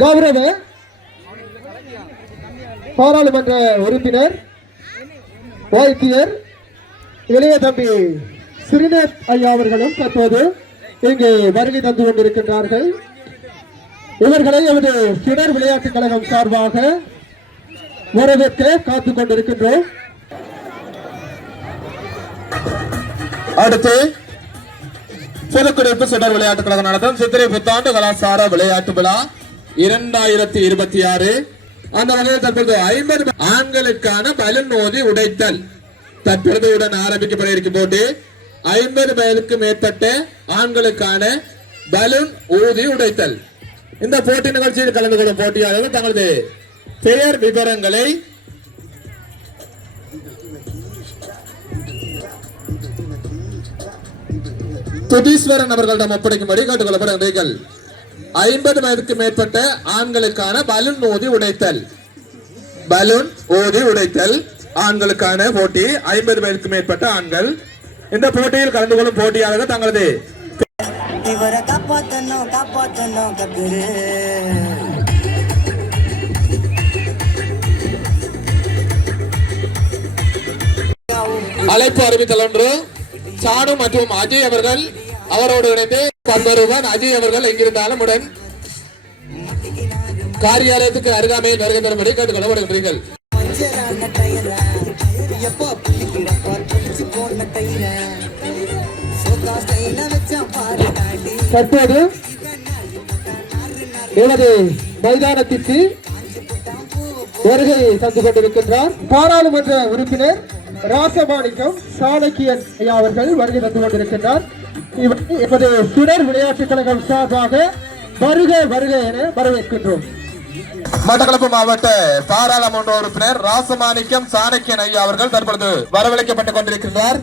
கௌரவ பாராளுமன்ற உறுப்பினர் வைத்தியர் இளைய தம்பி ஸ்ரீநாத் ஐயா அவர்களும் தற்போது இங்கு வருகை தந்து கொண்டிருக்கின்றார்கள். இவர்களை எமது சுடர் விளையாட்டுக் கழகம் சார்பாக வரவேற்க காத்துக் கொண்டிருக்கின்றோம். அடுத்து பொதுக்குடியிருப்பு சுடர் விளையாட்டுக் கழகம் நடத்தும் சித்திரை புத்தாண்டு கலாசார விளையாட்டு விழா 2026. அந்த வகையில் தற்போது 50 ஆண்களுக்கான பலூன் ஊதி உடைத்தல் தற்போதுடன் ஆரம்பிக்கப்பட இருக்கும் போட்டி. 50 வயதுக்கு மேற்பட்ட ஆண்களுக்கான பலூன் ஊதி உடைத்தல். இந்த போட்டி நிகழ்ச்சியில் கலந்து கொள்ளும் போட்டியாளர்கள் தங்களது பெயர் விவரங்களை துதீஸ்வரன் அவர்களிடம் ஒப்படைக்கும்படி கேட்டுக்கொள்ளப்படுகிறீர்கள். 50 வயதுக்கு மேற்பட்ட ஆண்களுக்கான பலூன் ஊதி உடைத்தல். பலூன் ஊதி உடைத்தல் ஆண்களுக்கான போட்டி. 50 வயதுக்கு மேற்பட்ட ஆண்கள். இந்த போட்டியில் கலந்து கொள்ளும் போட்டியாளர்கள் தங்களது அழைப்பு அறிவித்தல் ஒன்று. சானு மற்றும் அஜய் அவர்கள் அவரோடு இணைந்து பண்பருவன் அஜய் அவர்கள் எங்கிருந்தாலும் உடன் காரியாலயத்துக்கு அருகாமையில் வருகை தரும்படி கேட்டுக்கொள்ளப்படுகிறீர்கள். தற்போது எனது மைதானத்திற்கு வருகை தந்து கொண்டிருக்கின்றார் பாராளுமன்ற உறுப்பினர் ராசமாணிக்கம் சாணக்கியன் ஐயா அவர்கள் வருகை தந்து கொண்டிருக்கின்றார். எமது சுடர் விளையாட்டுக் கழகம் சார்பாக வருக வருக என வரவேற்கின்றோம். மட்டக்களப்பு மாவட்ட பாராளுமன்ற உறுப்பினர் ராசமாணிக்கம் சாணக்கியன் ஐயா அவர்கள் தற்பொழுது வரவழைக்கப்பட்டுக் கொண்டிருக்கின்றார்.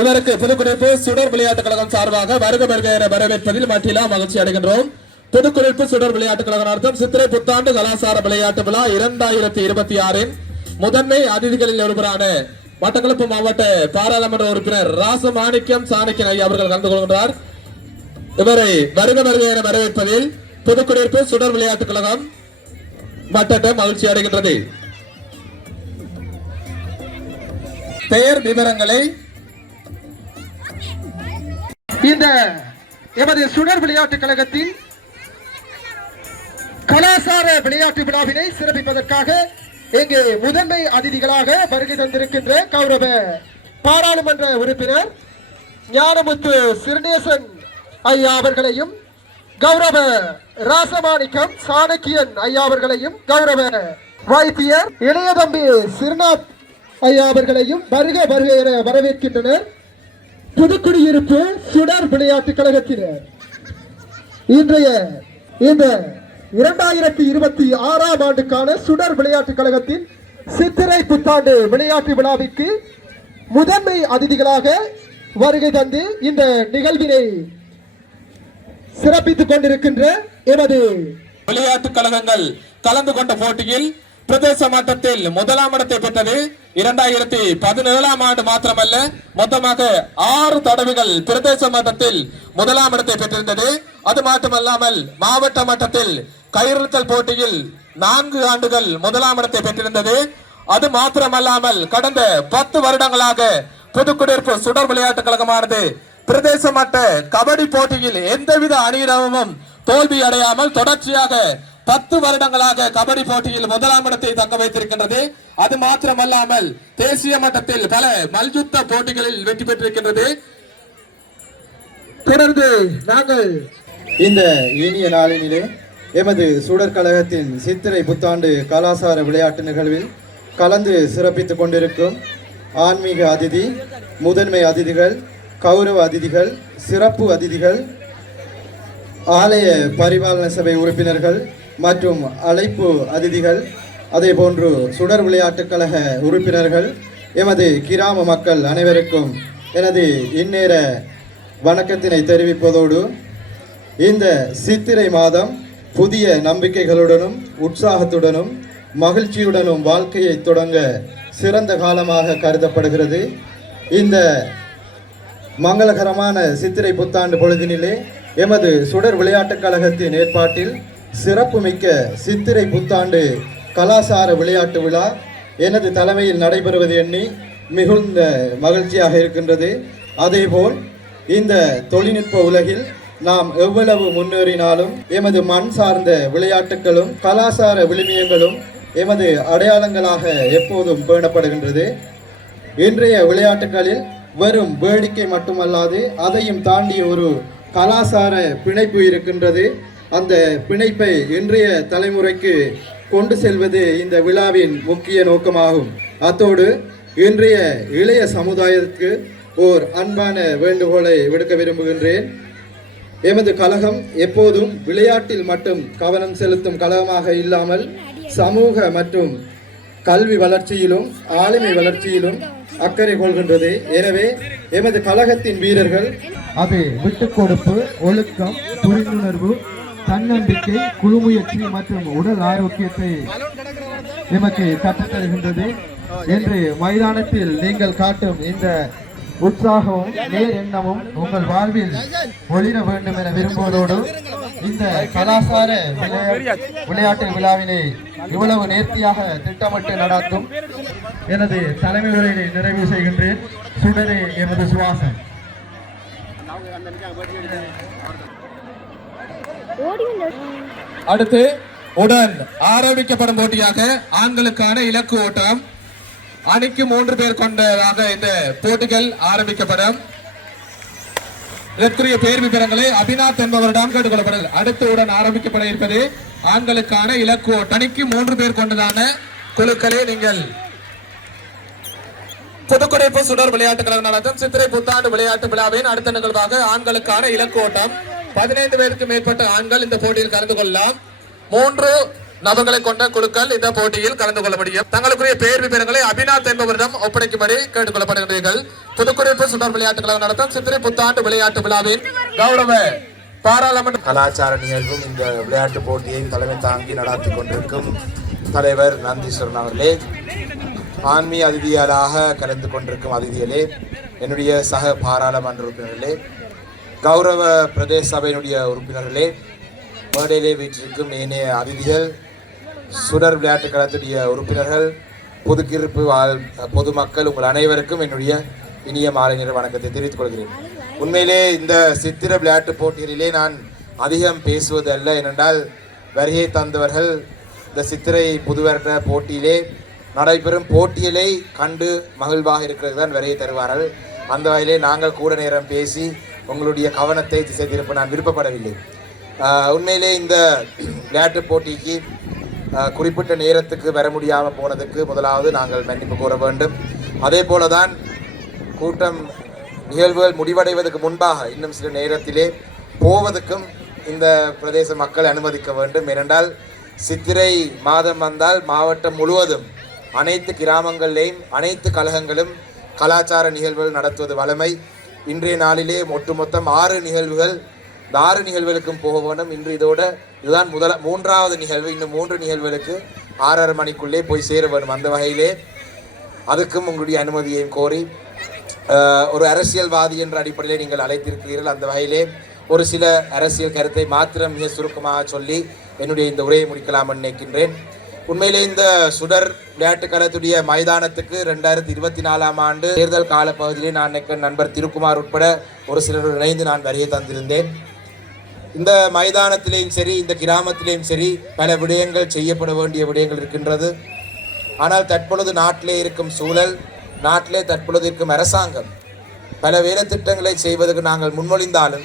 இவருக்கு புதுக்குடியிருப்பு சுடர் விளையாட்டுக் கழகம் சார்பாக வருக வருக என வரவேற்பதில் மட்டிலா மகிழ்ச்சி அடைகின்றோம். புதுக்குடியிருப்பு சுடர் விளையாட்டுக் கழகம் நடத்தும் சித்திரை புத்தாண்டு கலாசார விளையாட்டு விழா 2026 முதன்மை அதிதிகளில் ஒருவரான மட்டக்களப்பு மாவட்ட பாராளுமன்ற உறுப்பினர் ராசமாணிக்கம் சாணக்கியன் ஐயா அவர்கள் கலந்து கொள்கின்றார். இவரை வருக வருக என வரவேற்பதில் புதுக்குடியிருப்பு சுடர் விளையாட்டுக் கழகம் மட்டட்ட மகிழ்ச்சி அடைகின்றது. பெயர் விவரங்களை இந்த எமது சுடர் விளையாட்டுக் கழகத்தின் கலாசார விளையாட்டு விழாவினை சிறப்பிப்பதற்காக இங்கு முதன்மை அதிதிகளாக வருகை தந்திருக்கின்ற கௌரவ பாராளுமன்ற உறுப்பினர் ஞானமுத்து சிறுநேசன் ஐயா அவர்களையும் கௌரவ ராசமாணிக்கம் சாணக்கியன் ஐயா அவர்களையும் கௌரவ வைத்தியர் இளைய தம்பி சிறுநாத் ஐயா அவர்களையும் வருக வருக என வரவேற்கின்றனர். புதுக்குடியிருப்பு சுடர் விளையாட்டுக் கழகத்தினர் இன்றைய இந்த 2026 ஆண்டுக்கான சுடர் விளையாட்டுக் கழகத்தின் சித்திரை புத்தாண்டு விளையாட்டு விழாவிற்கு முதன்மை அதிதிகளாக வருகை தந்து இந்த நிகழ்வினை சிறப்பித்துக் கொண்டிருக்கின்ற எமது விளையாட்டுக் கழகங்கள் கலந்து கொண்ட போட்டியில் பிரதேச மட்டத்தில் முதலாம் இடத்தை பெற்றது. 2017 ஆண்டு மாத்திரமல்ல, மொத்தமாக 6 தடவைகள் பிரதேச மட்டத்தில் முதலாம் இடத்தை பெற்றிருந்தது. அது மட்டுமல்லாமல் மாவட்ட மட்டத்தில் கயிறுத்தல் போட்டியில் 4 ஆண்டுகள் முதலாம் இடத்தை பெற்றிருந்தது. அது மாத்திரமல்லாமல் கடந்த 10 வருடங்களாக புதுக்குடியிருப்பு சுடர் விளையாட்டுக் கழகமானது பிரதேச மட்ட கபடி போட்டியில் எந்தவித அணியிடமும் தோல்வி அடையாமல் தொடர்ச்சியாக 10 வருடங்களாக கபடி போட்டியில் முதலாம் இடத்தை தக்க வைத்திருக்கின்றது. அது மாத்திரமல்லாமல் தேசிய மட்டத்தில் பல மல்யுத்த போட்டிகளில் வெற்றி பெற்றிருக்கின்றது. தொடர்ந்து நாங்கள் இந்த இனிய நாளினிலே எமது சுடர் கழகத்தின் சித்திரை புத்தாண்டு கலாசார விளையாட்டு நிகழ்வில் கலந்து சிறப்பித்துக் கொண்டிருக்கும் ஆன்மீக அதிதி, முதன்மை அதிதிகள், கௌரவ அதிதிகள், சிறப்பு அதிதிகள், ஆலய பரிபாலன சபை உறுப்பினர்கள் மற்றும் அழைப்பு அதிதிகள், அதே போன்று சுடர் விளையாட்டுக் கழக உறுப்பினர்கள், எமது கிராம மக்கள் அனைவருக்கும் எனது இந்நேர வணக்கத்தினை தெரிவிப்பதோடு இந்த சித்திரை மாதம் புதிய நம்பிக்கைகளுடனும் உற்சாகத்துடனும் மகிழ்ச்சியுடனும் வாழ்க்கையை தொடங்க சிறந்த காலமாக கருதப்படுகிறது. இந்த மங்களகரமான சித்திரை புத்தாண்டு பொழுதினிலே எமது சுடர் விளையாட்டுக் கழகத்தின் ஏற்பாட்டில் சிறப்புமிக்க சித்திரை புத்தாண்டு கலாசார விளையாட்டு விழா எனது தலைமையில் நடைபெறுவது எண்ணி மிகுந்த மகிழ்ச்சியாக இருக்கின்றது. அதேபோல் இந்த தொழில்நுட்ப உலகில் நாம் எவ்வளவு முன்னேறினாலும் எமது மண் சார்ந்த விளையாட்டுகளும் கலாசார விழுமியங்களும் எமது அடையாளங்களாக எப்போதும் பேணப்படுகின்றது. இன்றைய விளையாட்டுகளில் வெறும் வேடிக்கை மட்டுமல்லாது அதையும் தாண்டிய ஒரு கலாசார பிணைப்பு இருக்கின்றது. அந்த பிணைப்பை இன்றைய தலைமுறைக்கு கொண்டு செல்வது இந்த விழாவின் முக்கிய நோக்கமாகும். அத்தோடு இன்றைய இளைய சமுதாயத்திற்கு ஓர் அன்பான வேண்டுகோளை விடுக்க விரும்புகின்றேன். எமது கழகம் எப்போதும் விளையாட்டில் மட்டும் கவனம் செலுத்தும் கழகமாக இல்லாமல் சமூக மற்றும் கல்வி வளர்ச்சியிலும் ஆளுமை வளர்ச்சியிலும் அக்கறை கொள்கின்றது. எனவே எமது கழகத்தின் வீரர்கள் அது விட்டுக் கொடுப்பு, ஒழுக்கம், புரிந்துணர்வு, தன்னம்பிக்கை, குழு முயற்சி மற்றும் உடல் ஆரோக்கியத்தை எமக்கு கற்றுத்தருகின்றது என்று மைதானத்தில் நீங்கள் காட்டும் இந்த உற்சாகமும் நேர் எண்ணமும் உங்கள் வாழ்வில் ஒளிர வேண்டும் என விரும்புவதோடு இந்த கலாசார விளையாட்டு விழாவினை இவ்வளவு நேர்த்தியாக திட்டமிட்டு நடத்தும் எனது தலைமை உரையை நிறைவு செய்கின்றேன். சுடரே எமது சுவாசம். அடுத்து உடன் ஆரம்பிக்கப்படும் போட்டியாக ஆண்களுக்கான இலக்கு ஓட்டம். அணிக்கு 3 பேர் கொண்டதாக இந்த போட்டிகள் ஆரம்பிக்கப்படும். இதற்குரிய பேர் விவரங்களை அபிநாத் என்பவரிடம் கேட்டுக்கொள்ளப்படல். அடுத்து உடன் ஆரம்பிக்கப்பட இருப்பது ஆண்களுக்கான இலக்கு ஓட்டம். அணிக்கு 3 பேர் கொண்டதான குழுக்களை நீங்கள் புதுக்குடிப்பு சுடர் விளையாட்டு கழகம் நடத்தும் சித்திரை புத்தாண்டு விளையாட்டு விழாவின் அடுத்த நிகழ்வாக ஆண்களுக்கான இலக்கு ஓட்டம். 15 பேருக்கு மேற்பட்ட ஆண்கள் இந்த போட்டியில் கலந்து கொள்ளலாம். 3 நபர்களை கொண்ட குழுக்கள் இந்த போட்டியில் கலந்து கொள்ள முடியும். தங்களுக்குரிய பெயர் விவரங்களை அபிநாத் என்பவரிடம் ஒப்படைக்கும்படி கேட்டுக் கொள்ளப்படுகிறீர்கள். புதுக்குடிப்பு சுடர் விளையாட்டு கழகம் நடத்தும் சித்திரை புத்தாண்டு விளையாட்டு விழாவின் கௌரவ பாராளுமன்ற கலாச்சார நிகழ்வும் இந்த விளையாட்டு போட்டியை தலைமை தாங்கி நடத்தி கொண்டிருக்கும் தலைவர் நந்தீஸ்வரன் அவர்களே, ஆன்மீக அதிதிகளாக கலந்து கொண்டிருக்கும் அதிதிகளே, என்னுடைய சக பாராளுமன்ற உறுப்பினர்களே, கௌரவ பிரதேச சபையினுடைய உறுப்பினர்களே, மேடையிலே வீற்றிருக்கும் ஏனைய அதிதிகள், சுடர் விளையாட்டு கழகத்துடைய உறுப்பினர்கள், புதுக்கிருப்பு பொதுமக்கள், உங்கள் அனைவருக்கும் என்னுடைய இனிய மாலை நேர வணக்கத்தை தெரிவித்துக் கொள்கிறேன். உண்மையிலே இந்த சித்திர விளையாட்டு போட்டிகளிலே நான் அதிகம் பேசுவது அல்ல. ஏனென்றால் வருகை தந்தவர்கள் இந்த சித்திரை புதுவருட போட்டியிலே நடைபெறும் போட்டிகளை கண்டு மகிழ்வாக இருக்கிறது தான் வருகை தருவார்கள். அந்த வகையிலே நாங்கள் கூட நேரம் பேசி உங்களுடைய கவனத்தை திசை திருப்ப நான் விருப்பப்படவில்லை. உண்மையிலே இந்த விளையாட்டு போட்டிக்கு குறிப்பிட்ட நேரத்துக்கு வர முடியாமல் போனதுக்கு முதலாவது நாங்கள் மன்னிப்பு கோர வேண்டும். அதே போலதான் கூட்டம் நிகழ்வுகள் முடிவடைவதற்கு முன்பாக இன்னும் சில நேரத்திலே போவதற்கும் இந்த பிரதேச மக்கள் அனுமதிக்க வேண்டும். ஏனென்றால் சித்திரை மாதம் வந்தால் மாவட்டம் முழுவதும் அனைத்து கிராமங்களிலேயும் அனைத்து கழகங்களும் கலாச்சார நிகழ்வுகள் நடத்துவது வழமை. இன்றைய நாளிலே ஒட்டுமொத்தம் 6 நிகழ்வுகள். இந்த 6 நிகழ்வுகளுக்கும் போக வேண்டும். இன்று இதுதான் 3வது நிகழ்வு. இன்னும் 3 நிகழ்வுகளுக்கு 6:30 மணிக்குள்ளே போய் சேர வேண்டும். அந்த வகையிலே அதுக்கும் உங்களுடைய அனுமதியையும் கோரி ஒரு அரசியல்வாதி என்ற அடிப்படையிலே நீங்கள் அழைத்திருக்கிறீர்கள். அந்த வகையிலே ஒரு சில அரசியல் கருத்தை மாத்திரம் மிக சுருக்கமாக சொல்லி என்னுடைய இந்த உரையை முடிக்கலாம் நினைக்கின்றேன். உண்மையிலே இந்த சுடர் விளையாட்டு கழகத்துடைய மைதானத்துக்கு 2024ஆம் ஆண்டு தேர்தல் காலப்பகுதியிலே நான் நண்பர் திருக்குமார் உட்பட ஒரு சிலருடன் இணைந்து நான் வருகை தந்திருந்தேன். இந்த மைதானத்திலேயும் சரி, இந்த கிராமத்திலேயும் சரி, பல விடயங்கள் செய்யப்பட வேண்டிய விடயங்கள் இருக்கின்றது. ஆனால் தற்பொழுது நாட்டிலே இருக்கும் சூழல், நாட்டிலே தற்பொழுது இருக்கும் அரசாங்கம் பல வேலை திட்டங்களை செய்வதற்கு நாங்கள் முன்மொழிந்தாலும்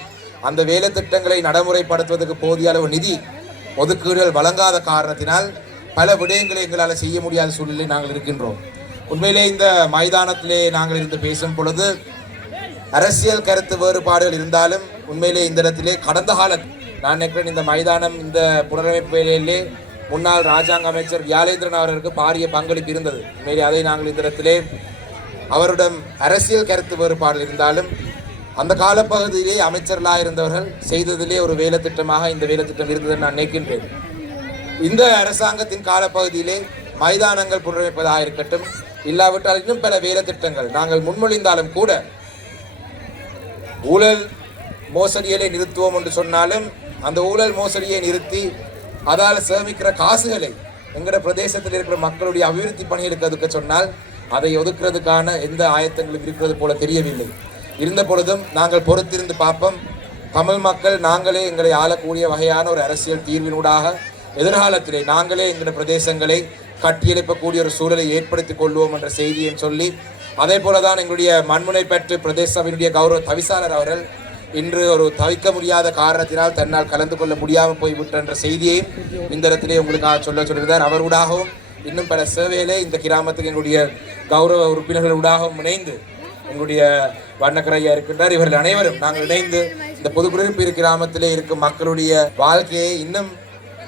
அந்த வேலை திட்டங்களை நடைமுறைப்படுத்துவதற்கு போதிய அளவு நிதி ஒதுக்கீடுகள் வழங்காத காரணத்தினால் பல விடயங்களை எங்களால் செய்ய முடியாத சூழ்நிலை நாங்கள் இருக்கின்றோம். உண்மையிலே இந்த மைதானத்திலே நாங்கள் இருந்து பேசும் பொழுது அரசியல் கருத்து வேறுபாடுகள் இருந்தாலும் உண்மையிலே இந்த இடத்திலே கடந்த காலத்தில் நான் நினைக்கிறேன் இந்த மைதானம் இந்த புனரமைப்பு வேலையிலே முன்னாள் ராஜாங்க அமைச்சர் வியாலேந்திரன் அவர்களுக்கு பாரிய பங்களிப்பு இருந்தது. உண்மையிலே அதை நாங்கள் இந்த இடத்திலே அவருடன் அரசியல் கருத்து வேறுபாடு இருந்தாலும் அந்த காலப்பகுதியிலே அமைச்சர்களாக இருந்தவர்கள் செய்ததிலே ஒரு வேலை திட்டமாக இந்த வேலை திட்டம் இருந்தது நான் நினைக்கின்றேன். இந்த அரசாங்கத்தின் காலப்பகுதியிலே மைதானங்கள் புனரமைப்பதாக இருக்கட்டும், இல்லாவிட்டால் இன்னும் பல வேலை திட்டங்கள் நாங்கள் முன்மொழிந்தாலும் கூட ஊழல் மோசடிகளை நிறுத்துவோம் என்று சொன்னாலும் அந்த ஊழல் மோசடியை நிறுத்தி அதால் சேமிக்கிற காசுகளை எங்கட பிரதேசத்தில் இருக்கிற மக்களுடைய அபிவிருத்தி பணிகளுக்கு ஒதுக்க சொன்னால் அதை ஒதுக்குறதுக்கான எந்த ஆயத்தங்களும் இருக்கிறது போல தெரியவில்லை. இருந்த பொழுதும் நாங்கள் பொறுத்திருந்து பார்ப்போம். தமிழ் மக்கள் நாங்களே எங்களை ஆளக்கூடிய வகையான ஒரு அரசியல் தீர்வினூடாக எதிர்காலத்திலே நாங்களே எங்களுடைய பிரதேசங்களை கட்டியெழுப்பக்கூடிய ஒரு சூழலை ஏற்படுத்திக் கொள்வோம் என்ற செய்தியை சொல்லி, அதே போலதான் எங்களுடைய மண்முனை பெற்று பிரதேச சபையினுடைய கௌரவ தவிசாளர் அவர்கள் இன்று ஒரு தவிக்க முடியாத காரணத்தினால் தன்னால் கலந்து கொள்ள முடியாமல் போய்விட்ட என்ற செய்தியையும் இந்த இடத்திலே உங்களுக்காக சொல்லியிருந்தார். அவருடாகவும் இன்னும் பல சேவையிலே இந்த கிராமத்துக்கு எங்களுடைய கௌரவ உறுப்பினர்களுடாகவும் இணைந்து எங்களுடைய வண்ணக்கரையா இருக்கின்றார். இவர்கள் அனைவரும் நாங்கள் இணைந்து இந்த பொதுக்குடியிருப்பு கிராமத்திலே இருக்கும் மக்களுடைய வாழ்க்கையை இன்னும்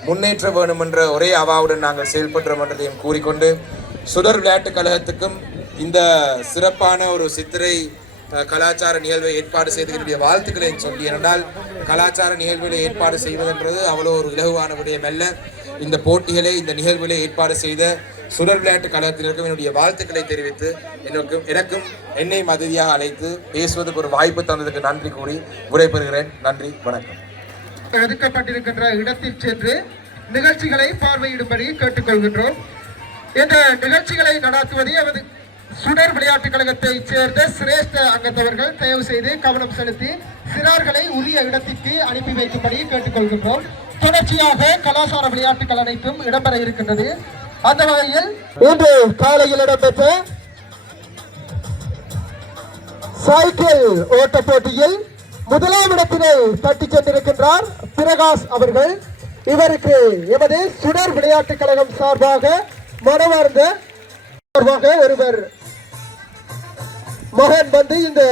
முன்னேற்ற வேண்டும் என்ற ஒரே அவாவுடன் நாங்கள் செயல்படுறோம் என்றதையும் கூறிக்கொண்டு, சுடர் விளையாட்டுக் கழகத்துக்கும் இந்த சிறப்பான ஒரு சித்திரை கலாச்சார நிகழ்வை ஏற்பாடு செய்ததனுடைய வாழ்த்துக்களை சொல்லி, என்றால் கலாச்சார நிகழ்வுகளை ஏற்பாடு செய்வதென்றது அவ்வளோ ஒரு இலகுவான விடயம் அல்ல. இந்த போட்டிகளை இந்த நிகழ்வுகளை ஏற்பாடு செய்த சுடர் விளையாட்டுக் கழகத்தினருக்கும் என்னுடைய வாழ்த்துக்களை தெரிவித்து எனக்கும் என்னையும் அதிதியாக அழைத்து பேசுவதற்கு ஒரு வாய்ப்பு தந்ததுக்கு நன்றி கூறி விடைபெறுகிறேன். நன்றி, வணக்கம். ஒதுக்கப்பட்டிருக்கின்ற இடத்தில் சென்று நிகழ்ச்சிகளை பார்வையிடும்படி கேட்டுக்கொள்கின்றோம். இந்த நிகழ்ச்சிகளை நடத்துவது எமது சுடர் விளையாட்டுக் கழகத்தை சேர்ந்த சிரேஷ்ட அங்கத்தவர்கள் தயவு செய்து கவனம் செலுத்தி சிறார்களை உரிய இடத்திற்கு அனுப்பி வைக்கும்படி கேட்டுக்கொள்கின்றோம். தொடர்ச்சியாக கலாசார விளையாட்டுகள் அனைத்தும் இடம்பெற இருக்கின்றது. அந்த வகையில் இன்று காலையில் இடம்பெற்ற சைக்கிள் ஓட்ட போட்டியில் முதலாம் இடத்தினை தட்டி சென்றிருக்கின்றார் பிரகாஷ் அவர்கள். இவருக்கு எமது சுடர் விளையாட்டுக் கழகம் சார்பாக மனமார்ந்த ஒருவர் மகன் வந்து இந்த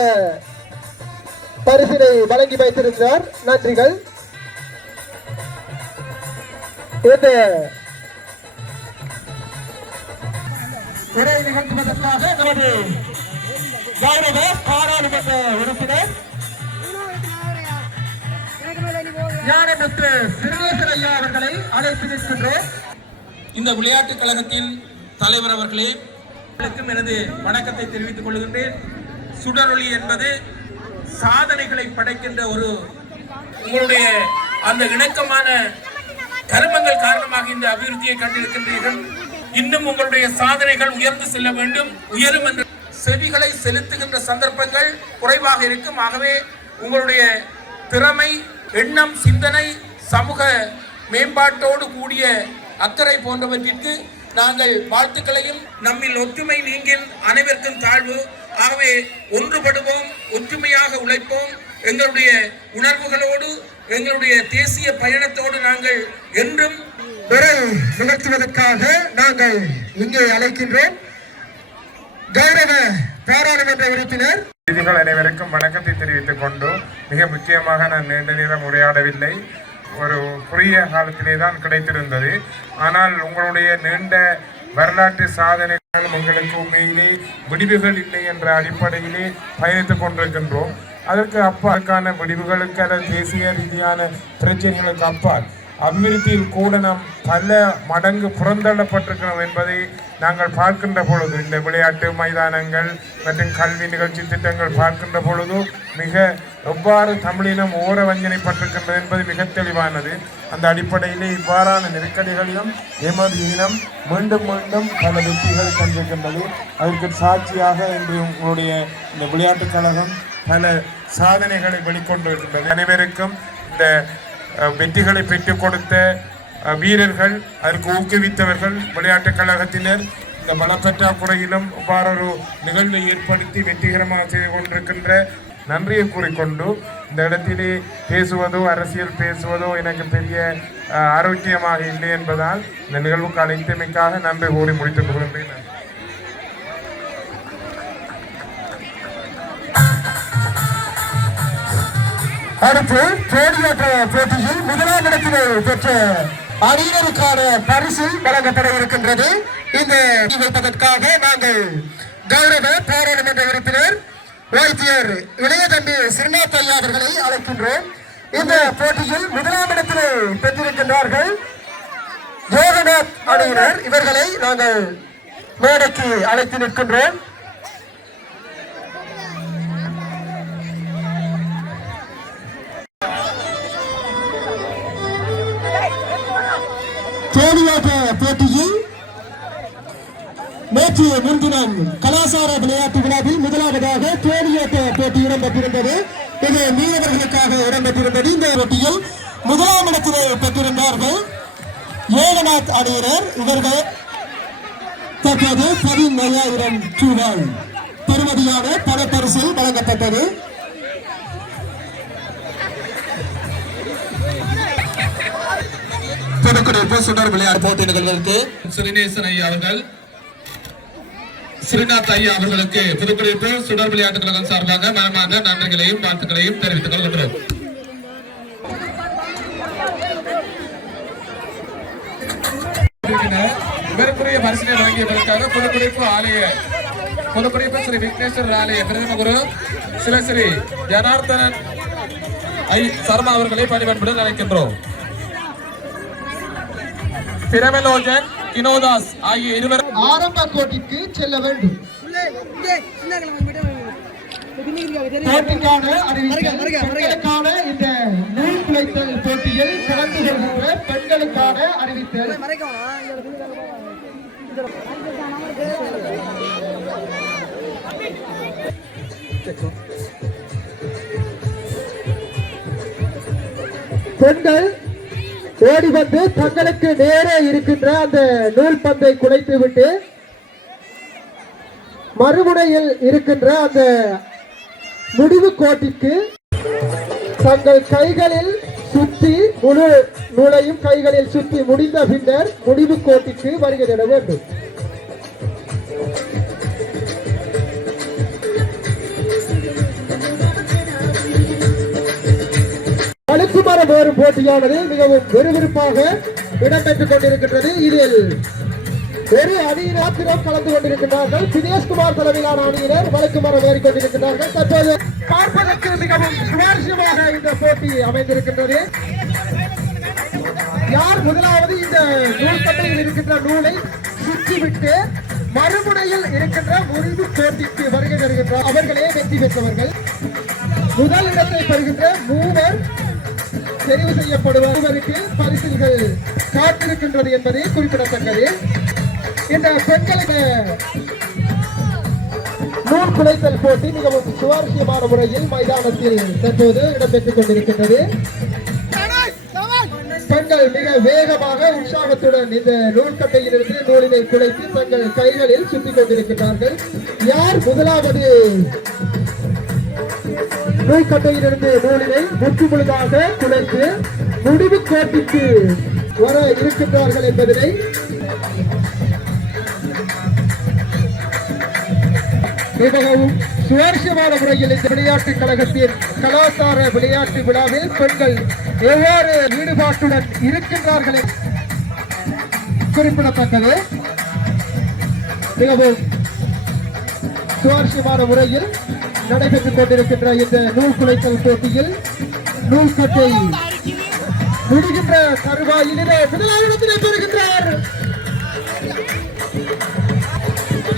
பரிசினை வழங்கி வைத்திருக்கிறார். நன்றிகள். இந்த உரை நிகழ்த்துவதற்காக நமது கௌரவ பாராளுமன்ற உறுப்பினர் ஞானமுத்து சிறுவேசரையா அவர்களை அழைத்து நிற்கின்றோம். இந்த விளையாட்டுக் கழகத்தின் தலைவர் அவர்களே, எனது வணக்கத்தை தெரிவித்துக் கொள்கின்றேன். சுடரொளி என்பது சாதனைகளை படைக்கின்ற ஒரு உங்களுடைய அந்த இணக்கமான கர்மங்கள் காரணமாக இந்த அபிவிருத்தியை கண்டிருக்கின்றீர்கள். இன்னும் உங்களுடைய சாதனைகள் உயர்ந்து செல்ல வேண்டும், உயரும் என்ற செவிகளை செலுத்துகின்ற சந்தர்ப்பங்கள் குறைவாக இருக்கும். ஆகவே உங்களுடைய திறமை, எண்ணம், சிந்தனை, சமூக மேம்பாட்டோடு கூடிய அக்கறை போன்றவற்றிற்கு நாங்கள் வாழ்த்துக்களையும், நம்மில் ஒற்றுமை நீங்கின் அனைவருக்கும் தாழ்வு. ஆகவே ஒன்றுபடுவோம், ஒற்றுமையாக உழைப்போம். எங்களுடைய உணர்வுகளோடு எங்களுடைய தேசிய பயணத்தோடு நாங்கள் என்றும் நிகழ்த்துவதற்காக நாங்கள் இங்கே அழைக்கின்றோம் கௌரவ பாராளுமன்ற உறுப்பினர். அனைவருக்கும் வணக்கத்தை தெரிவித்துக் கொண்டு, மிக முக்கியமாக நான் நீண்ட நேரம் உரையாடவில்லை, ஒரு குறுகிய காலத்திலே தான் கிடைத்திருந்தது. ஆனால் உங்களுடைய நீண்ட வரலாற்று சாதனைகள் உங்களுக்கு உண்மையிலே முடிவுகள் இல்லை என்ற அடிப்படையிலே பயணித்துக் கொண்டிருக்கின்றோம். அதற்கு அப்பாற்கான முடிவுகளுக்கு அல்லது தேசிய ரீதியான பிரச்சனைகளுக்கு அப்பால் அபிவிருத்தியில் கூட நாம் பல மடங்கு புறந்தள்ளப்பட்டிருக்கிறோம் என்பதை நாங்கள் பார்க்கின்ற பொழுது, இந்த விளையாட்டு மைதானங்கள் மற்றும் கல்வி நிகழ்ச்சி திட்டங்கள் பார்க்கின்ற பொழுது மிக எவ்வாறு தமிழினம் ஓர வஞ்சனைப்பட்டிருக்கின்றது என்பது மிக தெளிவானது. அந்த அடிப்படையிலே இவ்வாறான நெருக்கடிகளிலும் எமது இனம் மீண்டும் மீண்டும் பல வெற்றிகளை கண்டிருக்கின்றது. அதற்கு சாட்சியாக இன்று உங்களுடைய இந்த விளையாட்டுக் கழகம் பல சாதனைகளை வெளிக்கொண்டிருக்கின்றது. அனைவருக்கும் இந்த வெற்றிகளை பெற்றுக் கொடுத்த வீரர்கள், அதற்கு ஊக்குவித்தவர்கள், விளையாட்டுக் கழகத்தினர் இந்த பலப்பற்றாக்குறையிலும் இவ்வாறொரு நிகழ்வை ஏற்படுத்தி வெற்றிகரமாக செய்து கொண்டிருக்கின்ற நன்றியை கூறிக்கொண்டு, இந்த இடத்திலே பேசுவதோ அரசியல் பேசுவதோ எனக்கு பெரிய ஆரோக்கியமாக இல்லை என்பதால் இந்த நிகழ்வுக்கு அழைத்தமைக்காக நன்றி கூறி முடித்துக் கொள்கின்றேன். அடுத்து தேடியற்ற போட்டியில் முதலாம் இடத்திலே பெற்ற அணியினருக்கான பரிசு வழங்கப்பட இருக்கின்றது. இந்த வைப்பதற்காக நாங்கள் கௌரவ பாராளுமன்ற உறுப்பினர் வைத்தியர் இளையதம்பி ஸ்ரீநாத் ஐயா அவர்களை அழைக்கின்றோம். இந்த போட்டியில் முதலாம் இடத்திலே பெற்றிருக்கின்றார்கள் ஜோகநாத் அணியினர். இவர்களை நாங்கள் மேடைக்கு அழைத்து நிற்கின்றோம். கோலியாட்ட போட்டியில் நேற்று முன்தினம் கலாசார விளையாட்டு விழாவில் முதலாவதாக கோலியாட்ட போட்டி இடம்பெற்றிருந்தது. இது மீனவர்களுக்காக இடம்பெற்றிருந்தது. இந்த போட்டியில் முதலாம் இடத்திலே பெற்றிருந்தார்கள் ஏகநாத் அணியினர். இவர்கள் தற்போது 15,000 ரூபாய் பெறுமதியான பணப்பரிசு வழங்கப்பட்டது. சுடர் விளையாட்டு போட்டி நிகழ்வுக்கு ஸ்ரீநேசன் ஐயா அவர்கள், ஸ்ரீநாத் ஐயா அவர்களுக்கு புதுக்குடியிருப்பு சுடர் விளையாட்டு கழகம் சார்பாக மனமார்ந்த நன்றிகளையும் வாழ்த்துக்களையும் தெரிவித்துக் கொள்கின்றோம். இவருக்குரிய பரிசினை வழங்கியதற்காக புதுக்குடியிருப்பு ஸ்ரீ விக்னேஸ்வரர் ஆலய பிரதம குரு ஸ்ரீ ஜனார்தனன் சர்மா அவர்களை பணிபன்புடன் அழைக்கின்றோம். பிரமலோஜன் கினோதாஸ் ஆகிய இருவர் ஆரம்ப கோட்டிற்கு செல்ல வேண்டும். போட்டிக்கான பெண்களுக்கான இந்த நூல் குலைத்தல் போட்டியில் கலந்து கொள்கின்ற பெண்களுக்கான அறிவித்தல். பெண்கள் ஓடி வந்து தங்களுக்கு நேரே இருக்கின்ற அந்த நூல் பந்தை குலைத்து விட்டு மறுமுனையில் இருக்கின்ற அந்த முடிவு கோட்டிற்கு தங்கள் கைகளில் சுற்றி முழு நூலையும் கைகளில் சுற்றி முடிந்த பின்னர் முடிவு கோட்டிற்கு வருகை தர வேண்டும். வழுக்குமரம் ஏறும் போட்டியானது மிகவும் விறுவிறுப்பாக இடம்பெற்றுக் கொண்டிருக்கின்றது. இதில் ஒரு அணியினர் கலந்து கொண்டிருக்கிறார்கள். தினேஷ்குமார் தலைமையிலான அணியினர் வழுக்குமரம் ஏறிக்கொண்டிருக்கிறார்கள். தற்போது பார்ப்பதற்கு மிகவும் சுவாரஸ்யமாக இந்த போட்டி அமைந்திருக்கின்றது. யார் முதலாவது இந்த நூல் கட்டையில் இருக்கின்ற நூலை சுற்றிவிட்டு மறுமுனையில் இருக்கின்ற முடிவு போட்டிக்கு வருகை தருகின்றார் அவர்களே வெற்றி பெற்றவர்கள். முதல் இடத்தை பெறுகின்ற மூவர் தெரிவு செய்யப்படுவதற்கு பரிசுகள் காத்திருக்கின்றது என்பதை குறிப்பிடத்தக்கது. இந்த பெண்களுக்கு நூல் குலைத்தல் போட்டி மிகவும் சுவாரஸ்யமான முறையில் மைதானத்தில் தற்போது இடம்பெற்றுக் கொண்டிருக்கின்றது. பெண்கள் மிக வேகமாக உற்சாகத்துடன் இந்த நூல்கட்டையிலிருந்து நூலினை குலைத்து தங்கள் கைகளில் சுற்றிக் கொண்டிருக்கிறார்கள். யார் முதலாவது நூல்கட்டையிலிருந்து நூலினை முற்றுமுழுதாக குலைத்து முடிவு கோட்டிற்கு வர இருக்கின்றார்கள் என்பதனை மிகவும் சுவாரஸ்யமான முறையில் இந்த விளையாட்டுக் கழகத்தின் கலாச்சார விளையாட்டு விழாவில் பெண்கள் எவ்வாறு ஈடுபாட்டுடன் இருக்கின்றார்கள் குறிப்பிடத்தக்கது. மிகவும் சுவாரஸ்யமான முறையில் நடைபெற்றுக் கொண்டிருக்கின்ற இந்த நூல் குலைத்தல் போட்டியில் நூல்கட்டை முடிகின்ற தருவாயிலே முதலாம் இடத்திலே பெறுகின்றார்.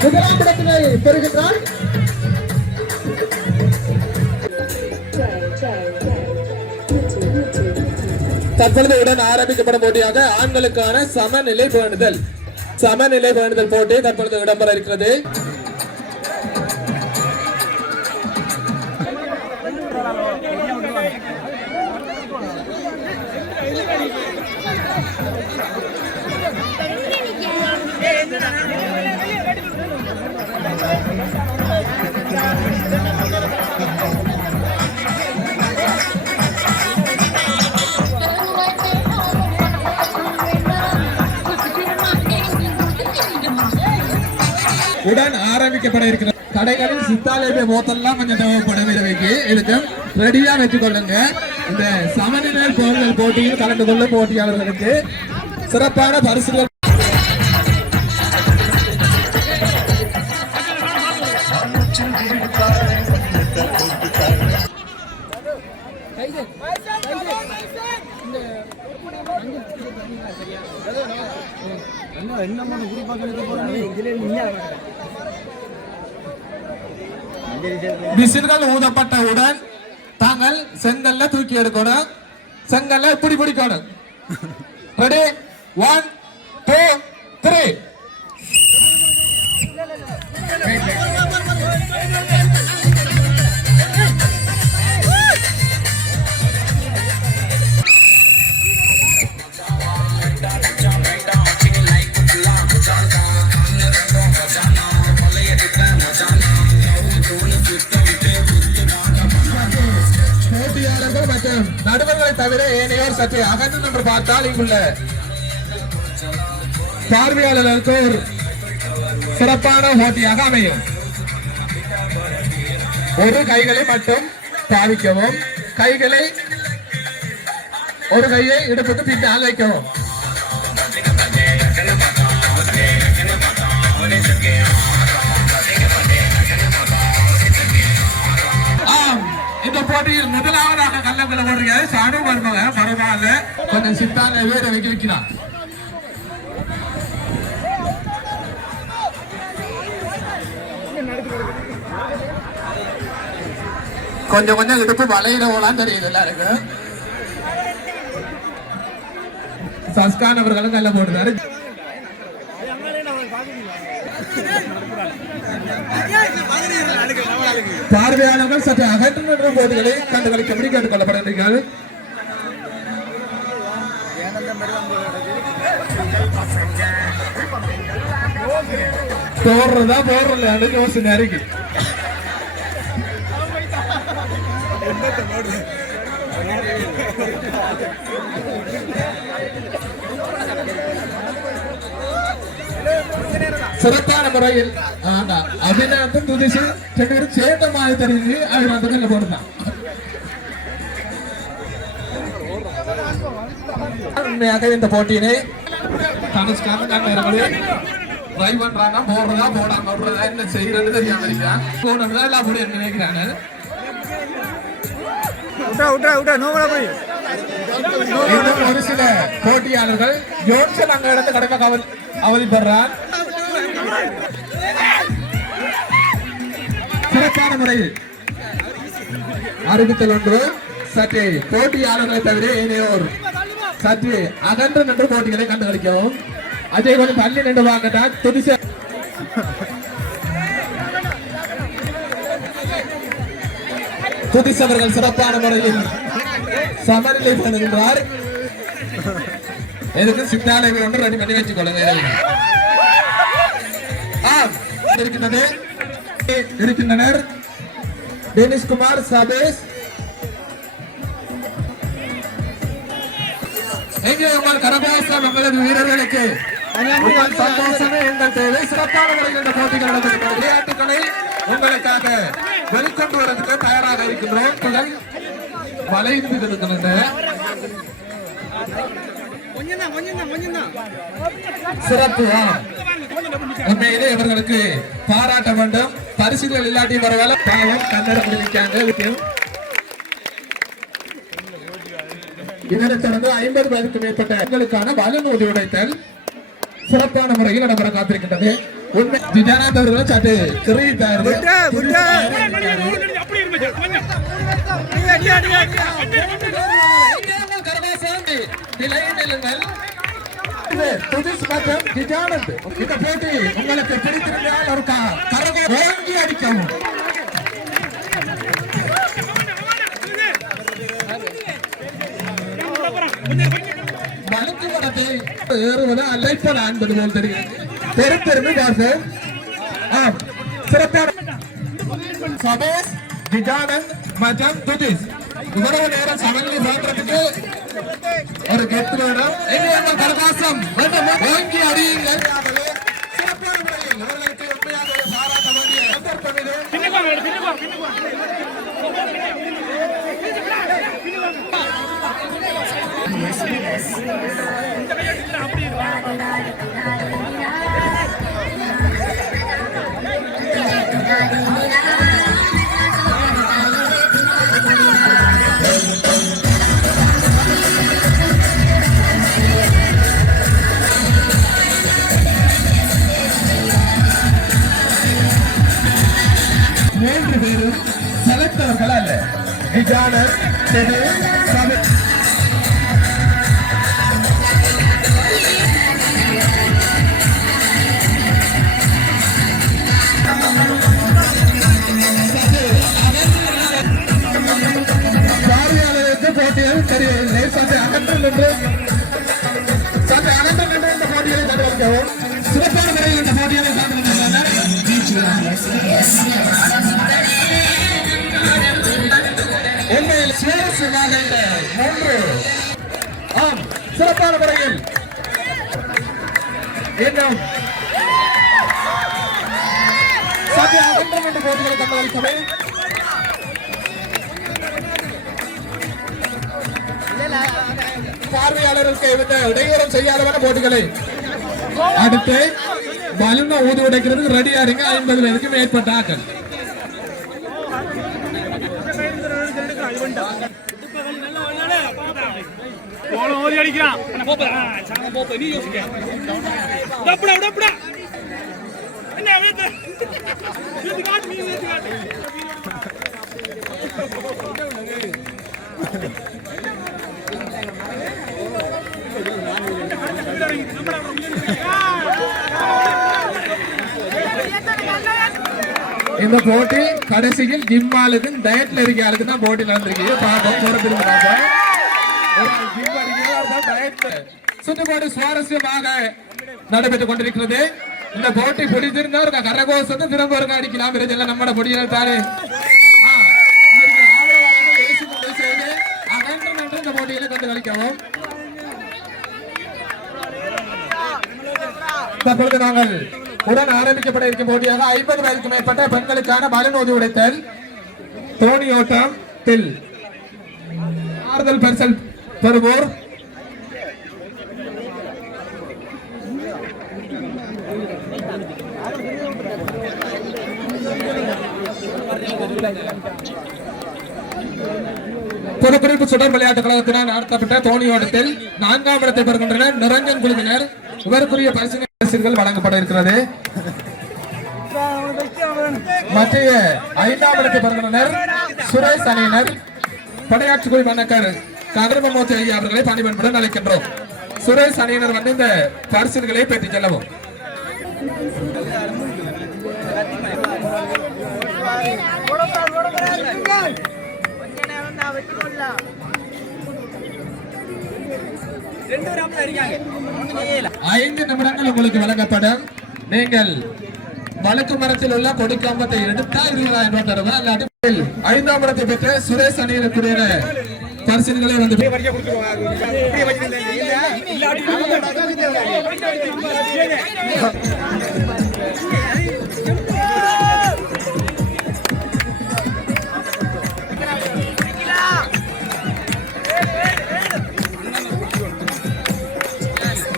முதலாம் இடத்திலே பெறுகின்றார். தற்பொழுது உடன் ஆரம்பிக்கப்படும் போட்டியாக ஆண்களுக்கான சமநிலை பேணுதல் போட்டி தற்பொழுது இடம்பெற இருக்கிறது. உடன் ஆரம்பிக்கப்பட இருக்கிற கடைகளில் சித்தாலேபிய போத்தெல்லாம் கொஞ்சம் தேவைப்படும். இரவைக்கு இதுக்கு ரெடியா வச்சுக்கொள்ளுங்க. இந்த சமநிலை போர்கள் போட்டியில் கலந்து கொள்ள போட்டியாளர்களுக்கு சிறப்பான பரிசுகள் விசில்கள் ஊதப்பட்டவுடன் தாங்கள் செங்கல்ல தூக்கி எடுக்கணும். செங்கல்ல இப்படி பிடிக்கணும். ரெடி 1 2, 3. போட்டியாளர்கள் மற்றும் நடுவர்களை தவிர ஏனையோர் சற்று அகன்று நின்று பார்த்தால் இங்குள்ள பார்வையாளர்களுக்கு ஒரு சிறப்பான போட்டியாக அமையும். ஒரு கைகளை மட்டும் பாவிக்கவும், ஒரு கையை இடுப்புக்கு பின்னால் வைக்கவும். இந்த போட்டியில் முதலாவதாக கள்ளக்குள்ள போடுறது சாடு வருவாங்க. பரவாயில்ல, கொஞ்சம் சித்தான வேற வைக்கலாம். கொஞ்சம் இடுப்பு வளையில ஓலாம் தெரியுது எல்லாருக்கும். சஸ்கான் அவர்களும் நல்ல போடுறாரு. பார்வையாளர்கள் சற்று அகற்று நின்ற போட்டிகளை கண்டுகளிக்கும்படி கேட்டுக்கொள்ளப்படுகிறார்கள். போடுறதா போடுறல யோசனை இருக்கு. சிறப்பான முறையில் அபிநயத்தும் துதிச்சு ரெண்டு பேரும் சேர்ந்த மாதிரி தெரிஞ்சு அபிநயத்துக்கு போட்டுதான். உண்மையாக இந்த போட்டியினை தனுஷ்கான ட்ரை பண்றாங்க. போடுறதா போடாம போடுறதா என்ன செய்யறது தெரியாம இருக்கான். போடுறதா எல்லாம் போட நினைக்கிறாங்க. ஒரு சில போட்டியாளர்கள் ஜோன்சன் அங்க இடத்து கடமை அவதிப்படுறார். சிறப்பான முறையில் அறிவித்தல் ஒன்று. சற்றே போட்டியாளர்களை தவிர ஏனையோர் சற்று அகன்று நின்று போட்டிகளை கண்டுகளிக்கவும். அதே கொஞ்சம் தள்ளி நின்று வாங்கட்டா துதிச துதிசவர்கள் சிறப்பான முறையில் சமநிலை பண்ணுகின்றார். எதுக்கு சித்தாலயம் ஒன்று ரெடி பண்ணி வச்சுக் கொள்ளுங்க. இருக்கின்றனர் டேனிஷ்குமார், சபேஷ். எங்கே உங்கள் கரகோஷம் எங்களது வீரர்களுக்கு உங்கள் சந்தோஷமே எங்கள் தேவை. சிறப்பான முறையில் இந்த போட்டிகள் நடந்திருக்கிற விளையாட்டுகளை உங்களுக்காக வெளிக்கொண்டு வருவதற்கு தயாராக இருக்கின்றோம். வளைந்து இருக்கின்றன. சிறப்பு. உண்மையிலே இவர்களுக்கு பாராட்ட வேண்டும். பரிசுகள் இல்லாட்டி பரவாயில்ல, பாவம் கன்னட முடிக்காங்க. இதனைத் தொடர்ந்து 50 பேருக்கு மேற்பட்ட பெண்களுக்கான பலூன் உடைத்தல் சிறப்பான முறையில் நடைபெற காத்திருக்கின்றது. உண்மை விஜயநாத் அவர்களும் சற்று தெரிவித்தார்கள். இந்த போட்டி உங்களுக்கு பிடித்திருந்தால் ஒரு கரகோ ஓங்கி அடிக்கவும். வழங்குவதை ஏறுவது அலைப்பல் என்பது போல் தெரிகிறது. பெரும்பெருமை வாசல். சிறப்பான சபேஷ், விஜயானந்த் மற்றும் துதிஷ் இவ்வளவு நேரம் சமநிலை சாப்பிட்றதுக்கு ஒரு கெத்து வேணும். கரகாசம் வாங்கி அறியுங்கள். சிறப்பான முறையில் இவர்களுக்கு உண்மையாக பாராட்ட வேண்டிய சந்தர்ப்பம் இது. மூன்று பேரும் செலக்டர்கள் அல்ல. விஜயானந்த், சபேஷ் கவனிக்கவும். சிறப்பான முறையில் இந்த போட்டியை பார்த்திருக்கிறார்கள். உண்மையில் சுவாரஸ்யமாக இந்த 3 சிறப்பான முறையில் இன்னும் சத்யா அகன்ற போட்டிகளை கண்டளிக்கவே பார்வையாளருக்கு இடையூறம் செய்யாதவன போட்டிகளை அடுத்து பலூனை ஊதி உடைக்கிறது ரெடியா இருங்க. 50 பேருக்கு மேற்பட்ட ஆக்கள். இந்த போட்டி கடைசியில் ஜிம்மாலுக்கு டயட்ல இருக்க ஆளுக்கு தான் போட்டி நடந்திருக்கு. சுற்றுப்பாடு சுவாரஸ்யமாக நடைபெற்றுக் கொண்டிருக்கிறது. இந்த போட்டி பிடித்திருந்தா ஒரு கரகோசத்தை திரும்ப ஒரு அடிக்கலாம். இதெல்லாம் நம்ம பொடியில் தானே இந்த போட்டியில கொண்டு கழிக்கவும். தற்பொழுது நாங்கள் உடன் ஆரம்பிக்கப்பட இருக்கும் போட்டியாக 50 வயதுக்கு மேற்பட்ட பெண்களுக்கான பலூன் ஊதி உடைத்தல், தோணி ஓட்டம், ஆறுதல் பரிசல் பெறுவோர் பொதுக்குறிப்பு சுடர் விளையாட்டுக் கழகத்தினால் நடத்தப்பட்ட தோணி ஓட்டத்தில் 4ஆம் இடத்தை பெறுகின்றனர் நிரஞ்சன் குழுவினர். இவருக்குரிய பரிசுகள் வழங்கப்பட இருக்கிறது. மற்ற 5ஆம் இடத்தை பெறுகின்றனர் சுரேஷ் அணியினர். படையாட்சி குழு மன்னக்கர் கதிரமோத்தி ஐயா அவர்களை பணிபன்புடன் அழைக்கின்றோம். சுரேஷ் அணியினர் வந்து இந்த பரிசுகளை பெற்றுச் செல்லவும். ஐந்து நிமிடங்கள் உங்களுக்கு வழங்கப்படும். நீங்கள் வழக்கு மரத்தில் உள்ள கொடிக்கம்பத்தை எடுத்தால் 20,000 ரூபாய் தருவா. அல்லாட்டி 5ஆம் இடத்தை பெற்ற சுரேஷ் அணியினருக்குரிய பரிசுகளை வந்து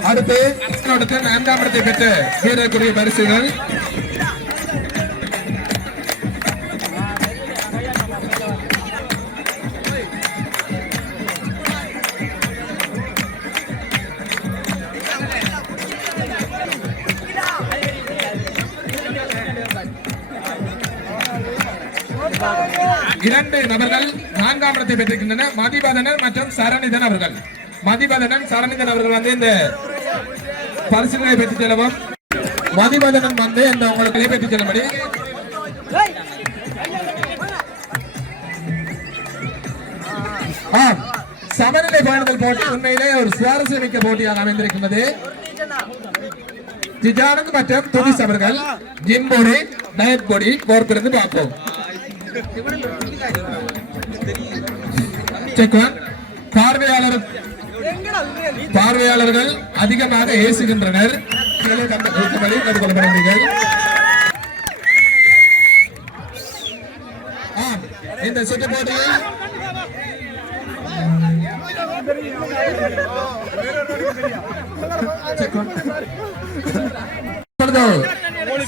அடுத்து 4ஆம் இடத்தை பெற்ற வீரருக்குரிய பரிசுகள் இரண்டு நபர்கள் 4ஆம் இடத்தை பெற்றிருக்கின்றனர். மதிபதனன் மற்றும் சரணிதன் அவர்கள். மதிபதனன் சரணிதன் அவர்கள் வந்து இந்த பரிசுகளை பெற்றுச் செல்லவும். மதிபதனன் வந்து இந்த உங்களுக்கு பெற்றுச் செல்லும்படி சமநிலை பயணங்கள் போட்டி உண்மையிலே ஒரு சுவாரஸ்யமிக்க போட்டியாக அமைந்திருக்கின்றது. ஜிஜானந்த் மற்றும் துதிஸ் அவர்கள் ஜிம்போடி டயட் பொடி போர்ப்பிலிருந்து பார்ப்போம். பார்வையாளர்கள் அதிகமாக ஏசுகின்றனர். இந்த சுற்று போட்டியில்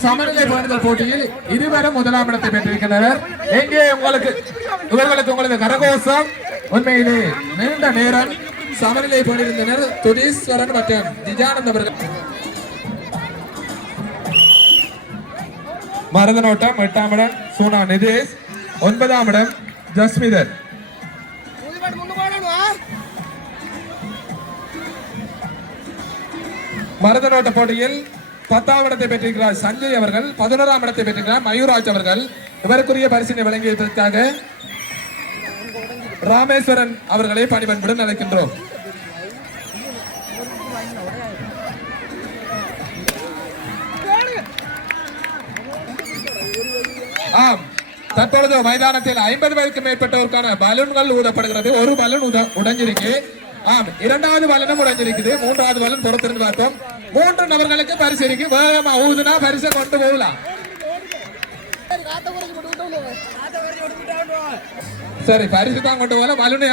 சமநிலை பேணுதல் போட்டியில் இருவரும் 1ஆம் இடத்தை பெற்றிருக்கின்றனர். எங்கே உங்களுக்கு கரகோஷம் உண்மையிலே நீண்ட நேரம் சமநிலை போட்டிருந்தனர். துடீஸ்வரன் மற்றும் ஜிஜானந்த் அவர்கள். மரதனோட்டம் 8ஆம் இடம் சூனா நிதேஷ், 9ஆம் இடம் ஜஸ்மிதர். மரதனோட்ட போட்டியில் 10ஆம் இடத்தை பெற்றிருக்கிறார் சஞ்சய் அவர்கள். 11ஆம் இடத்தை பெற்றிருக்கிறார் மயூராஜ் அவர்கள். இவருக்குரிய பரிசினை வழங்கியதற்காக ராமேஸ்வரன் அவர்களை பணிபன்புடன் அழைக்கின்றோம். ஆம், தற்பொழுது மைதானத்தில் 50 வயதுக்கு மேற்பட்டோருக்கான பலூன்கள் ஊதப்படுகிறது. ஒரு பலூன் உடைஞ்சிருக்கு. ஆம், இரண்டாவது பலனும் உடைஞ்சிருக்குது. மூன்றாவது பலன் பொறுத்திருந்து பார்த்தோம். 3 நபர்களுக்கு பரிசு இருக்கு. வேகமா ஊதுனா பரிசை கொண்டு போகலாம். சரி, பரிசு தான் கொண்டு போகல. பலூனை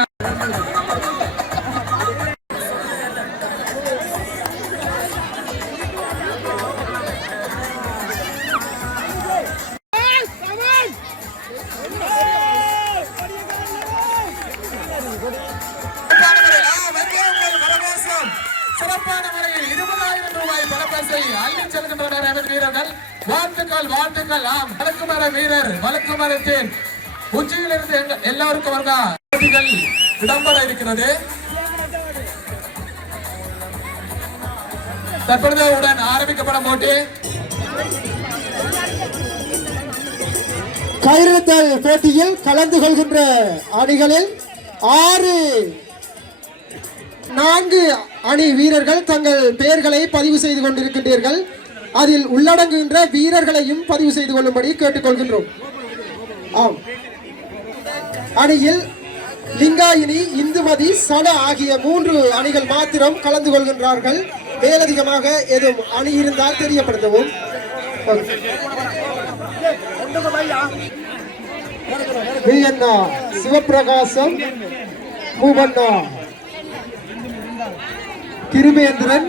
சிறப்பான முறையில் 20,000 ரூபாய் பணப்பரிசை அள்ளிச் செல்கின்றனர் எமது வீரர்கள். வாழ்த்துக்கள், வாழ்த்துக்கள். ஆம், வழக்குமர வீரர் வழக்குமரத்தின் உச்சியிலிருந்து எல்லோருக்கும் போட்டிகள் இடம்பெற இருக்கிறது. தற்பொழுது உடன் ஆரம்பிக்கப்படும் போட்டி கயிறுத்தல் போட்டியில் கலந்து கொள்கின்ற அணிகளில் 4 அணி வீரர்கள் தங்கள் பெயர்களை பதிவு செய்து கொண்டிருக்கின்றீர்கள். அதில் உள்ளடங்குகின்ற வீரர்களையும் பதிவு செய்து கொள்ளும்படி கேட்டுக்கொள்கின்றோம். ஆம், அணியில் லிங்காயினி, இந்துமதி, சன ஆகிய 3 அணிகள் மாத்திரம் கலந்து கொள்கின்றார்கள். மேலதிகமாக எதுவும் அணி இருந்தால் தெரியப்படுத்தவும். வியன்னா சிவபிரகாசம், மூவண்ணா திருமேந்திரன்,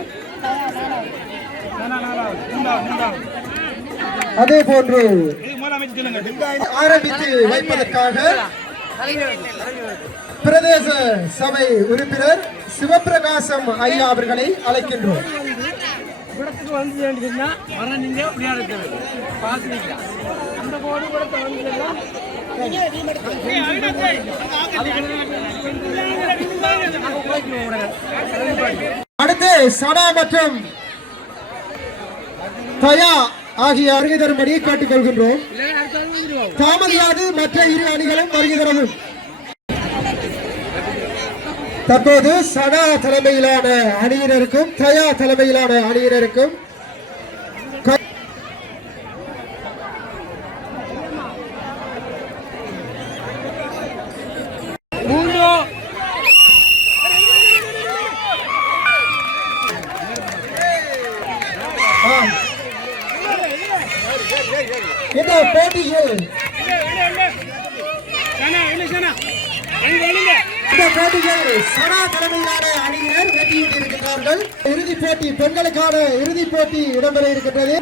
அதே போன்று ஆரம்பித்து வைப்பதற்காக பிரதேச சபை உறுப்பினர் சிவபிரகாசம் ஐயா அவர்களை அழைக்கின்றோம். அடுத்து சனா மற்றும் தயா ஆகிய வருகை தரும்படி கேட்டுக்கொள்கின்றோம். தாமதியாது மற்ற 2 அணிகளும் வருகை தரவும். தற்போது சனா தலைமையிலான அணியினருக்கும் தயா தலைமையிலான அணியினருக்கும் இந்த போட்டியில் சனா தலைமையிலான அணியினர் வெற்றியிட்டிருக்கிறார்கள். இறுதிப் போட்டி, பெண்களுக்கான இறுதிப் போட்டி இடம்பெற இருக்கின்றது.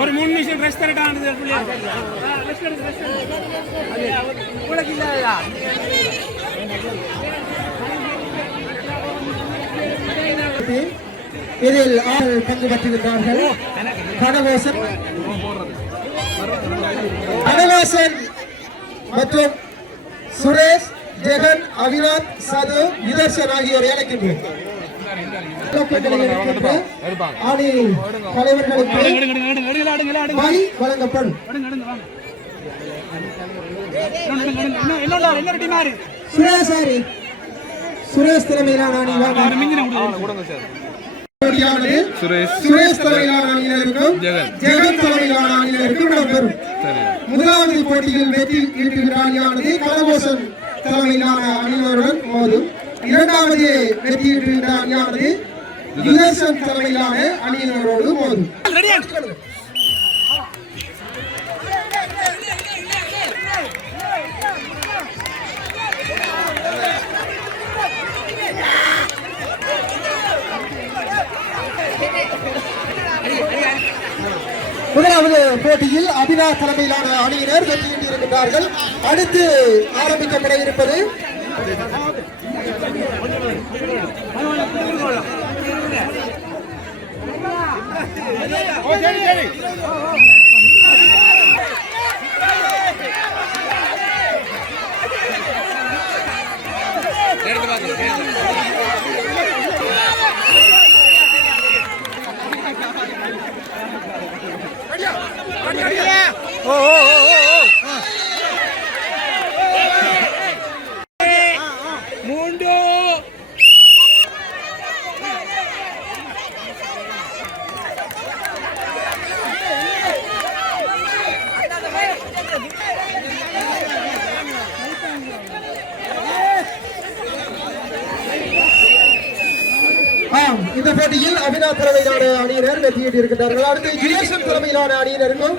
ஒரு 3 நிமிஷம் ரெஸ்ட் தரட்டானது இதில் 6 பங்கு பெற்றிருக்கிறார்கள். கனகவாசன் மற்றும் சுரேஷ், ஜெகன், அவினாத், சது, யுதர்ஷன் ஆகியோர் அழைக்கின்றனர். அணி தலைவர்களுக்கு வழங்கப்படும். சுரேஷ் தலைமையிலான அணி சுரேஷ் தலைமையிலான அணியினருக்கும் ஜெகன் தலைமையிலான அணியினருக்கும் இடம்பெறும். முதலாவது போட்டியில் வெற்றி ஈட்டுகின்ற அணியானது கலகோசம் தலைமையிலான அணியினருடன் மோதும். இரண்டாவது வெற்றி ஈட்டுகின்ற அணியானது யுஎஸ்என் தலைமையிலான அணியினரோடு மோதும். முதலாவது போட்டியில் அபினா தலைமையிலான அணியினர் வெற்றி ஈட்டியிருக்கிறார்கள். அடுத்து ஆரம்பிக்கப்பட இருப்பது இந்த போட்டியில் அபினா தலைமையிலான அணியினர் வெற்றி ஈட்டியிருக்கிறார்கள். அடுத்து யுஎஸ்என் தலைமையிலான அணியினருக்கும்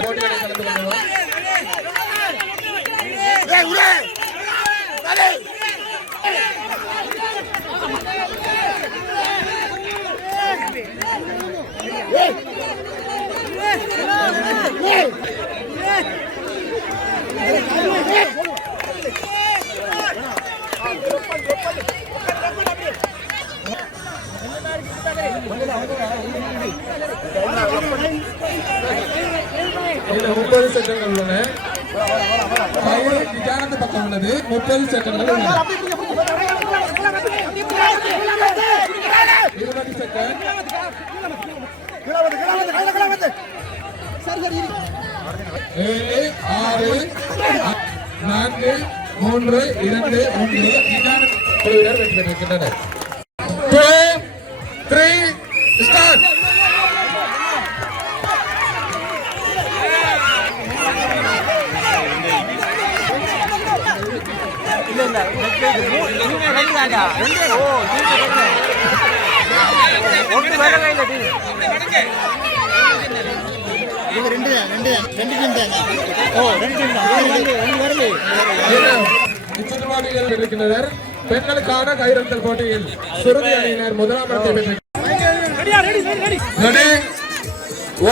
போட்டிகளில் கலந்து கொள்வோம். இதுல 30 செகண்ட்கள் உள்ளன. விஜயானந்த பக்கம் உள்ளது. 30 செகண்ட்கள் உள்ளன. 20 செகண்ட். 7 6 4 3 2 1 விஜயானந்த குழுவினர் வெற்றி பெற்றிருக்கின்றனர். 2 3 ஸ்டார்ட். இருக்கின்றனர். பெண்களுக்கான கைரந்தல் போட்டியில் சுருதி அணியினர் முதலாம் இடத்தை பெற்றிருக்கிறார்.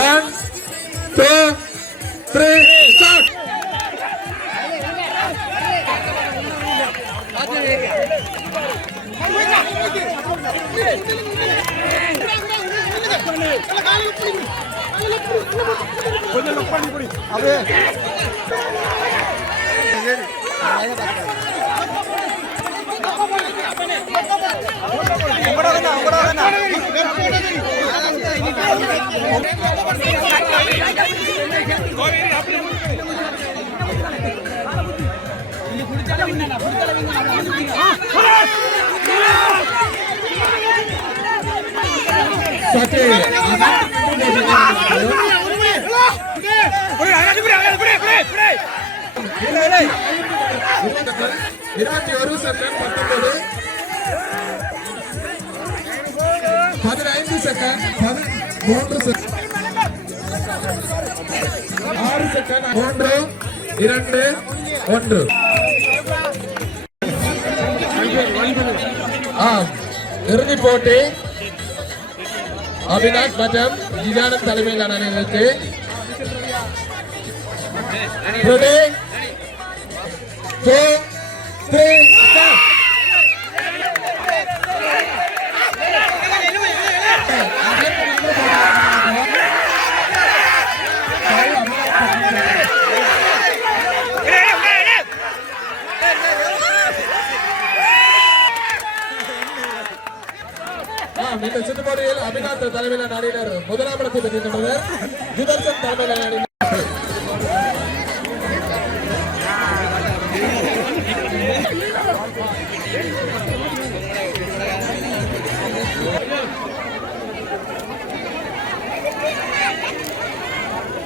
1 2 3 ஸ்டார்ட். இறுதிப் போட்டி அவினாஷ் மற்றும் விஜயானந்த் தலைமையிலான அணிகளுக்கு. Ready? 2 3 start. இந்த போட்டியில் அபிநாத் தலைமையிலான அணியினர் முதலாம் இடத்தை பெற்றிருந்தனர். யுதர்சன் தலைமையிலான அணியினர்